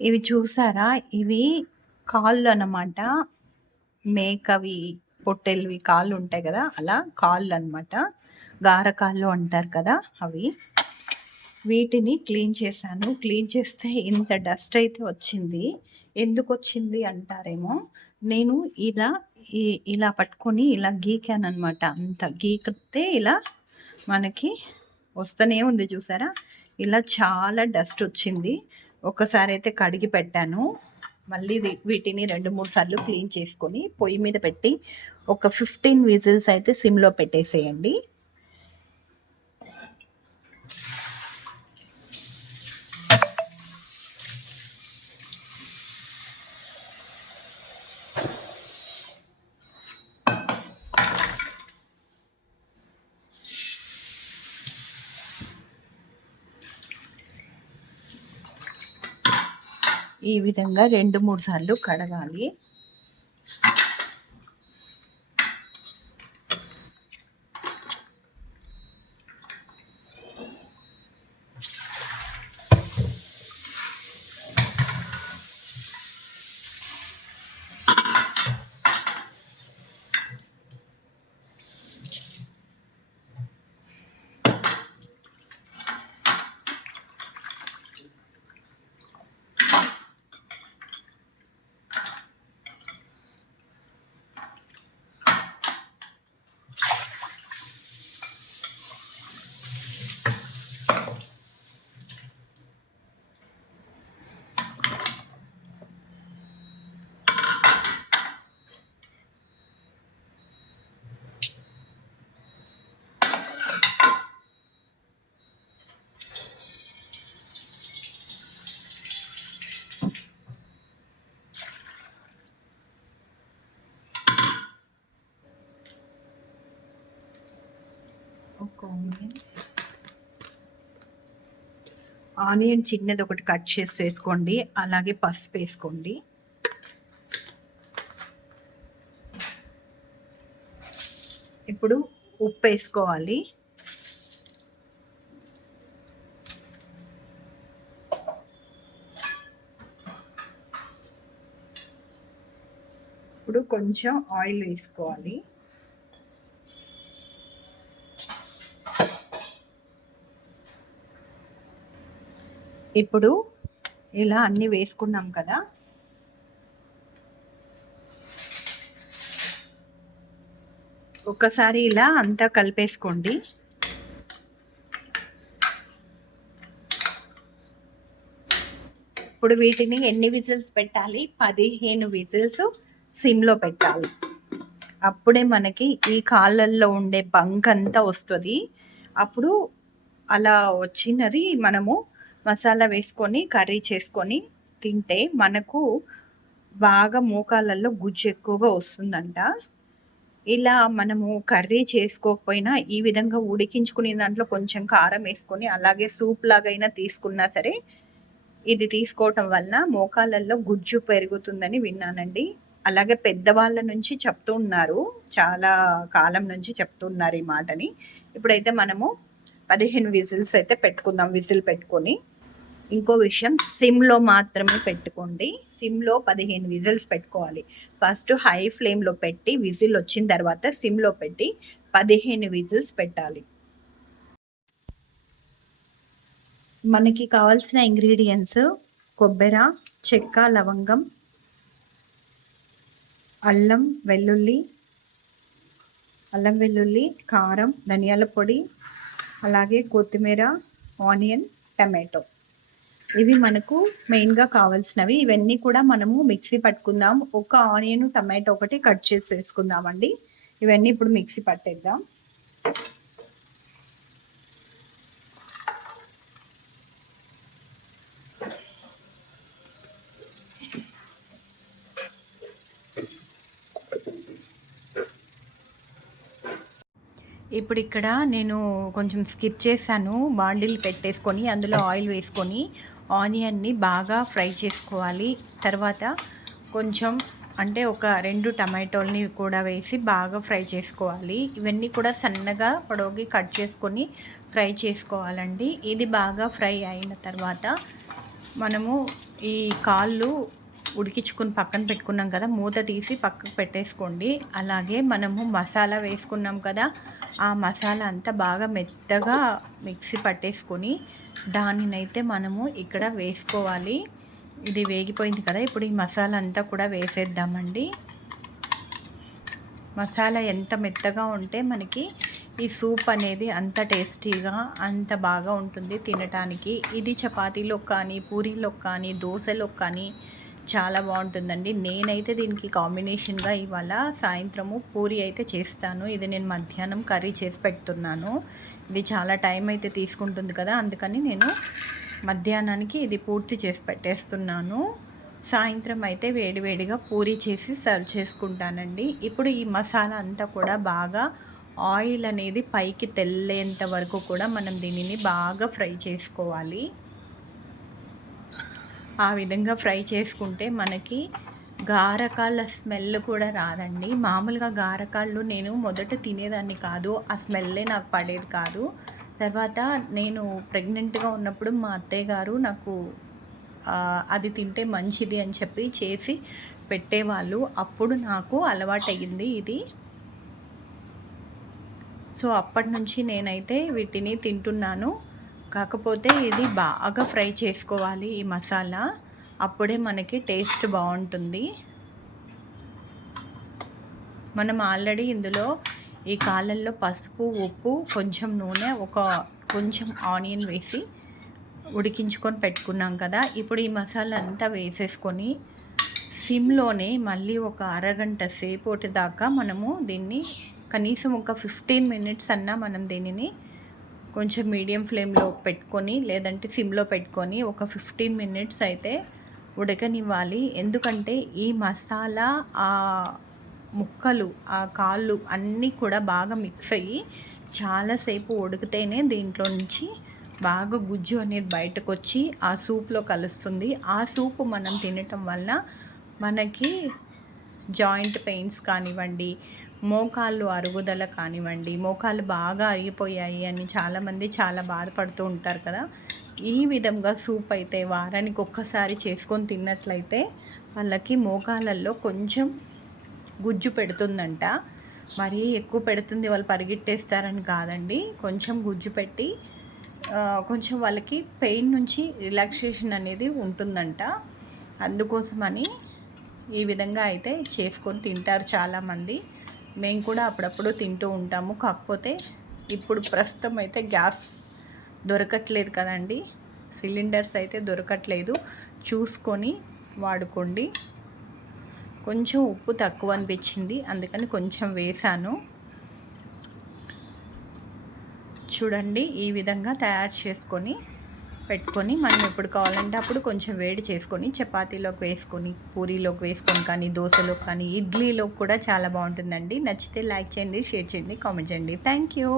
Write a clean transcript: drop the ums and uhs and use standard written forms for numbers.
ఇవి చూసారా? ఇవి కాళ్ళు అన్నమాట. మేకవి, పొట్టేలువి కాళ్ళు ఉంటాయి కదా! అలా కాళ్ళు అన్నమాట. గార కాళ్ళు అంటారు కదా! అవి. వీటిని క్లీన్ చేశాను. క్లీన్ చేస్తే ఇంత డస్ట్ అయితే వచ్చింది. ఎందుకొచ్చింది అంటారేమో! నేను ఇలా ఇలా పట్టుకొని ఇలా గీకాననమాట. అంత గీకితే ఇలా మనకి వస్తూనే ఉంది చూసారా? ఇలా చాలా డస్ట్ వచ్చింది. ఒక్కసారైతే కడిగి పెట్టాను. మళ్ళీ వీటిని 2, 3 సార్లు క్లీన్ చేసుకొని పొయ్యి మీద పెట్టి ఒక 15 విజిల్స్ అయితే సిమ్‌లో పెట్టేసేయండి. ఈ విధంగా 2, 3 సార్లు కడగాలి. ఒక ఆనియన్ చిన్నది ఒకటి కట్ చేసి వేసుకోండి. అలాగే పసుపు వేసుకోండి. ఇప్పుడు ఉప్పు వేసుకోవాలి. ఇప్పుడు కొంచెం ఆయిల్ వేసుకోవాలి. ఇప్పుడు ఇలా అన్నీ వేసుకున్నాం కదా! ఒక్కసారి ఇలా అంతా కలిపేసుకోండి. ఇప్పుడు వీటిని ఎన్ని విజిల్స్ పెట్టాలి? 15 విజిల్స్ సిమ్‌లో పెట్టాలి. అప్పుడే మనకి ఈ కాళ్ళల్లో ఉండే బంక్ అంతా వస్తది. అప్పుడు అలా వచ్చినది మనము మసాలా వేసుకొని కర్రీ చేసుకొని తింటే మనకు బాగా మోకాళ్ళల్లో గుజ్జు ఎక్కువగా వస్తుందంట. ఇలా మనము కర్రీ చేసుకోకపోయినా ఈ విధంగా ఉడికించుకునే దాంట్లో కొంచెం కారం వేసుకొని అలాగే సూప్ లాగైనా తీసుకున్నా సరే ఇది తీసుకోవటం వలన మోకాళ్ళల్లో గుజ్జు పెరుగుతుందని విన్నానండి. అలాగే పెద్దవాళ్ళ నుంచి చెప్తూ ఉన్నారు. చాలా కాలం నుంచి చెప్తున్నారు ఈ మాటని. ఇప్పుడైతే మనము 15 విజిల్స్ అయితే పెట్టుకుందాం. విజిల్ పెట్టుకొని ఇంకో విషయం సిమ్‌లో మాత్రమే పెట్టుకోండి. సిమ్‌లో 15 విజిల్స్ పెట్టుకోవాలి. ఫస్ట్ హై ఫ్లేమ్‌లో పెట్టి విజిల్ వచ్చిన తర్వాత సిమ్‌లో పెట్టి 15 విజిల్స్ పెట్టాలి. మనకి కావాల్సిన ఇంగ్రీడియెంట్స్ కొబ్బెర, చెక్క, లవంగం, అల్లం వెల్లుల్లి, కారం, ధనియాల పొడి, అలాగే కొత్తిమీర, ఆనియన్, టమాటో. ఇవి మనకు మెయిన్‌గా కావాల్సినవి. ఇవన్నీ కూడా మనము మిక్సీ పట్టుకుందాం. ఒక ఆనియన్, టమాటో ఒకటి కట్ చేసి వేసుకుందామండి. ఇవన్నీ ఇప్పుడు మిక్సీ పట్టేద్దాం. ఇప్పుడు ఇక్కడ నేను కొంచెం స్కిప్ చేశాను. బాండిల్ పెట్టేసుకొని అందులో ఆయిల్ వేసుకొని ఆనియన్ని బాగా ఫ్రై చేసుకోవాలి. తర్వాత కొంచెం అంటే ఒక 2 టమాటోల్ని కూడా వేసి బాగా ఫ్రై చేసుకోవాలి. ఇవన్నీ కూడా సన్నగా పొడవుగా కట్ చేసుకొని ఫ్రై చేసుకోవాలండి. ఇది బాగా ఫ్రై అయిన తర్వాత మనము ఈ కాళ్ళు ఉడికించుకొని పక్కన పెట్టుకున్నాం కదా, మూత తీసి పక్కకు పెట్టేసుకోండి. అలాగే మనము మసాలా వేసుకున్నాం కదా, ఆ మసాలా అంతా బాగా మెత్తగా మిక్సీ పట్టేసుకొని దానినైతే మనము ఇక్కడ వేసుకోవాలి. ఇది వేగిపోయింది కదా, ఇప్పుడు ఈ మసాలా అంతా కూడా వేసేద్దామండి. మసాలా ఎంత మెత్తగా ఉంటే మనకి ఈ సూప్ అనేది అంత టేస్టీగా అంత బాగా ఉంటుంది తినటానికి. ఇది చపాతీలోకి కానీ, పూరీలోకి కానీ, దోశలోకి కానీ చాలా బాగుంటుందండి. నేనైతే దీనికి కాంబినేషన్గా ఇవాళ సాయంత్రము పూరి అయితే చేస్తాను. ఇది నేను మధ్యాహ్నం కర్రీ చేసి పెడుతున్నాను. ఇది చాలా టైం అయితే తీసుకుంటుంది కదా, అందుకని నేను మధ్యాహ్నానికి ఇది పూర్తి చేసి పెట్టేస్తున్నాను. సాయంత్రం అయితే వేడివేడిగా పూరి చేసి సర్వ్ చేసుకుంటానండి. ఇప్పుడు ఈ మసాలా అంతా కూడా బాగా ఆయిల్ అనేది పైకి తెల్లేంత వరకు కూడా మనం దీనిని బాగా ఫ్రై చేసుకోవాలి. ఆ విధంగా ఫ్రై చేసుకుంటే మనకి గారకాళ్ళ స్మెల్ కూడా రాదండి. మామూలుగా గారకాళ్ళు నేను మొదట తినేదాన్ని కాదు, ఆ స్మెల్లే నాకు పడేది కాదు. తర్వాత నేను ప్రెగ్నెంట్గా ఉన్నప్పుడు మా అత్తయ్య గారు నాకు అది తింటే మంచిది అని చెప్పి చేసి పెట్టేవాళ్ళు. అప్పుడు నాకు అలవాటయ్యింది ఇది. సో అప్పటి నుంచి నేనైతే వీటిని తింటున్నాను. కాకపోతే ఇది బాగా ఫ్రై చేసుకోవాలి ఈ మసాలా, అప్పుడే మనకి టేస్ట్ బాగుంటుంది. మనం ఆల్రెడీ ఇందులో ఈ కాళ్ళల్లో పసుపు, ఉప్పు, కొంచెం నూనె, కొంచెం ఆనియన్ వేసి ఉడికించుకొని పెట్టుకున్నాం కదా. ఇప్పుడు ఈ మసాలా అంతా వేసేసుకొని సిమ్లోనే మళ్ళీ ఒక అరగంట సేపటి దాకా మనము దీన్ని కనీసం ఒక 15 మినిట్స్ అన్నా మనం దీనిని కొంచెం మీడియం ఫ్లేమ్లో పెట్టుకొని లేదంటే సిమ్లో పెట్టుకొని ఒక 15 మినిట్స్ అయితే ఉడకనివ్వాలి. ఎందుకంటే ఈ మసాలా ఆ ముక్కలు ఆ కాళ్ళు అన్నీ కూడా బాగా మిక్స్ అయ్యి చాలాసేపు ఉడికితేనే దీంట్లో నుంచి బాగా గుజ్జు అనేది బయటకు వచ్చి ఆ సూప్లో కలుస్తుంది. ఆ సూప్ మనం తినటం వల్ల మనకి జాయింట్ పెయిన్స్ కానివ్వండి, మోకాళ్ళు అరుగుదల కానివ్వండి, మోకాళ్ళు బాగా అరిగిపోయాయి అని చాలామంది చాలా బాధపడుతూ ఉంటారు కదా. ఈ విధంగా సూప్ అయితే వారానికి ఒక్కసారి చేసుకొని తిన్నట్లయితే వాళ్ళకి మోకాళ్ళల్లో కొంచెం గుజ్జు పెడుతుందంట. మరీ ఎక్కువ పెడుతుంది వాళ్ళు పరిగెట్టేస్తారని కాదండి, కొంచెం గుజ్జు పెట్టి కొంచెం వాళ్ళకి పెయిన్ నుంచి రిలాక్సేషన్ అనేది ఉంటుందంట. అందుకోసమని ఈ విధంగా అయితే చేసుకొని తింటారు చాలామంది. మేము కూడా అప్పుడప్పుడు తింటూ ఉంటాము. కాకపోతే ఇప్పుడు ప్రస్తుతం అయితే గ్యాస్ దొరకట్లేదు కదండి, సిలిండర్స్ అయితే దొరకట్లేదు. చూసుకొని వాడుకోండి. కొంచెం ఉప్పు తక్కువ అనిపించింది, అందుకని కొంచెం వేసాను. చూడండి, ఈ విధంగా తయారు చేసుకొని పెట్టుకొని మనం ఎప్పుడు కావాలంటే అప్పుడు కొంచెం వేడి చేసుకొని చపాతీలోకి వేసుకొని, పూరీలోకి వేసుకొని కానీ, దోశలోకి కానీ, ఇడ్లీలోకి కూడా చాలా బాగుంటుందండి. నచ్చితే లైక్ చేయండి, షేర్ చేయండి, కామెంట్ చేయండి. Thank you.